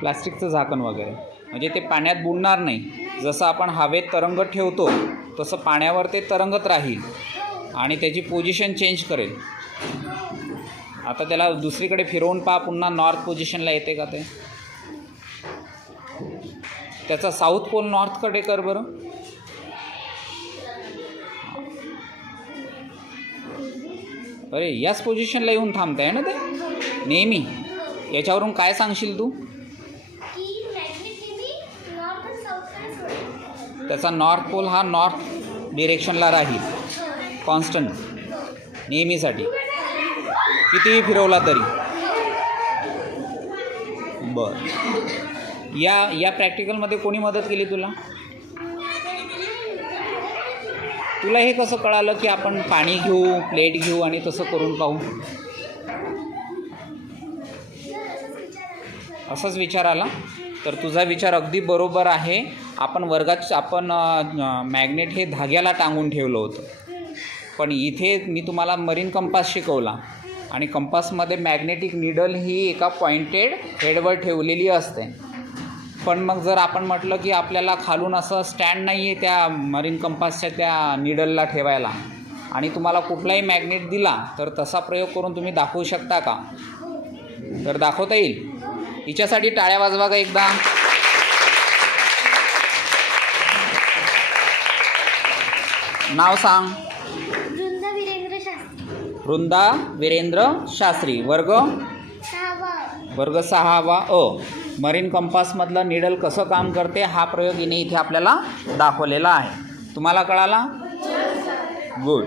प्लास्टिकचं झाकण वगैरे, म्हणजे ते पाण्यात बुडणार नाही. जसं आपण हवेत तरंगत ठेवतो तसं पाण्यावर ते तरंगत राहील आणि त्याची पोझिशन चेंज करेल. आता त्याला दुसरीकडे फिरवून पहा, पुन्हा नॉर्थ पोझिशनला येते का ते? त्याचा साऊथ पोल नॉर्थकडे कर बरं. अरे याच पोझिशनला येऊन थांबत आहे ना ते नेहमी. याच्यावरून काय सांगशील तू? त्याचा नॉर्थ पोल हा नॉर्थ डिरेक्शनला राहील कॉन्स्टंट नेहमीसाठी, कितीही फिरवला तरी. बरं, या प्रॅक्टिकलमध्ये कोणी मदत केली तुला? तुला हे कसं कळालं की आपण पाणी घेऊ, प्लेट घेऊ आणि तसं करून पाहू? असंच विचार आला? तर तुझा विचार अगदी बरोबर आहे. आपण वर्गात मॅग्नेट हे धाग्याला टांगून ठेवलं होतं, पण इथे मी तुम्हाला मरीन कंपास शिकवला आणि कंपासमध्ये मॅग्नेटिक निडल ही एका पॉइंटेड हेडवर ठेवलेली असते. पण मग जर आपण म्हटलं की आपल्याला खालून असं स्टँड नाही आहे त्या मरीन कंपासच्या त्या निडलला ठेवायला आणि तुम्हाला कुठलाही मॅग्नेट दिला तर तसा प्रयोग करून तुम्ही दाखवू शकता का? तर दाखवता येईल. हिच्यासाठी टाळ्या वाजवा का एकदा. नाव सांग. वृंदा वीरेंद्र शास्त्री. वर्ग 6वा अ. मरीन कंपासमधलं निडल कसं काम करते हा प्रयोग हिने इथे आपल्याला दाखवलेला आहे. तुम्हाला कळाला? गुड.